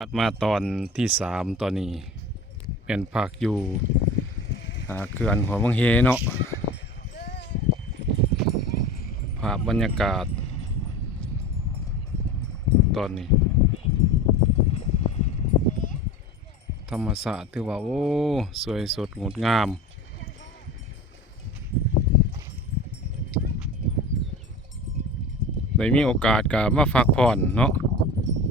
อัดมาตอนที่3ตอนนี้เป็นผักอยู่เขื่อนหัววังเฮเนาะภาพบรรยากาศตอนนี้ธรรมศาสตร์ถือว่าโอ้สวยสดงดงามได้มีโอกาสกับมาพักผ่อนเนาะ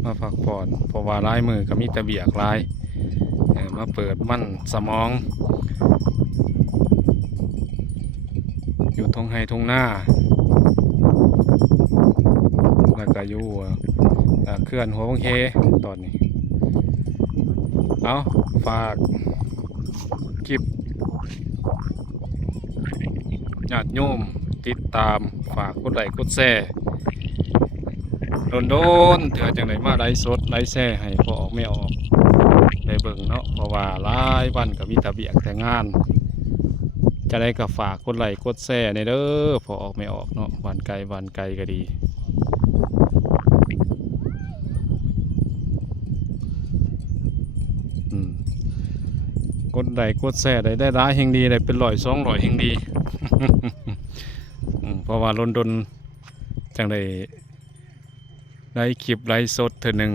มาพักผ่อนเพราะว่าลายมือก็มีแต่เบียกลายมาเปิดมั่นสมองอยู่ทงไฮทงหน้าแล้วก็อยู่เขื่อนหัววังเฮตอนนี้เอาฝากคลิปญาติโยมติดตามฝากกดไลค์กดแชร์โดนเถื่อจังไหนมาไลฟ์สดไลฟ์แชร์ให้พอออกไม่ออกได้เบิ่งเนาะเพราะว่าหลายวันก็มีแต่เบียกแต่งานจะได้ก็ฝากกดไลค์กดแชร์ในเด้อพอออกไม่ออกเนาะวันไกลก็ดีกดไลค์กดแชร์ได้ร้ายแห่งดีได้เป็น100-200แห่งดี เพราะว่าดนจังได้คลิปไลฟ์สดเท่านึง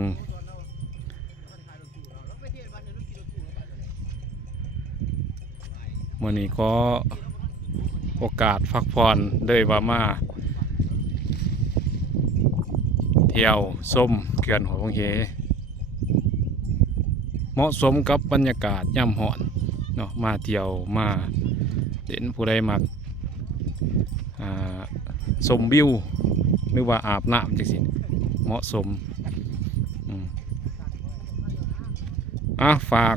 มื้อนี้ก็โอกาสพักผ่อนเลยว่ามาเที่ยวส้มเขื่อนหัววังเฮเหมาะสมกับบรรยากาศย่ำหอนเนาะมาเที่ยวมาเห็นผู้ใดมักชมวิวหรือว่าอาบน้ำจังซี่เหมาะสมฝาก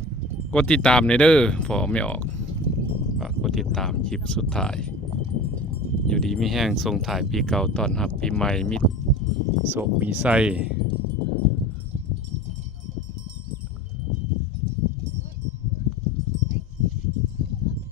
กดติดตามในเด้อพอไม่ออกฝากกดติดตามคลิปสุดท้ายอยู่ดีมีแห้งส่งถ่ายปีเก่าตอนรับปีใหม่มิตรโศกมีไส้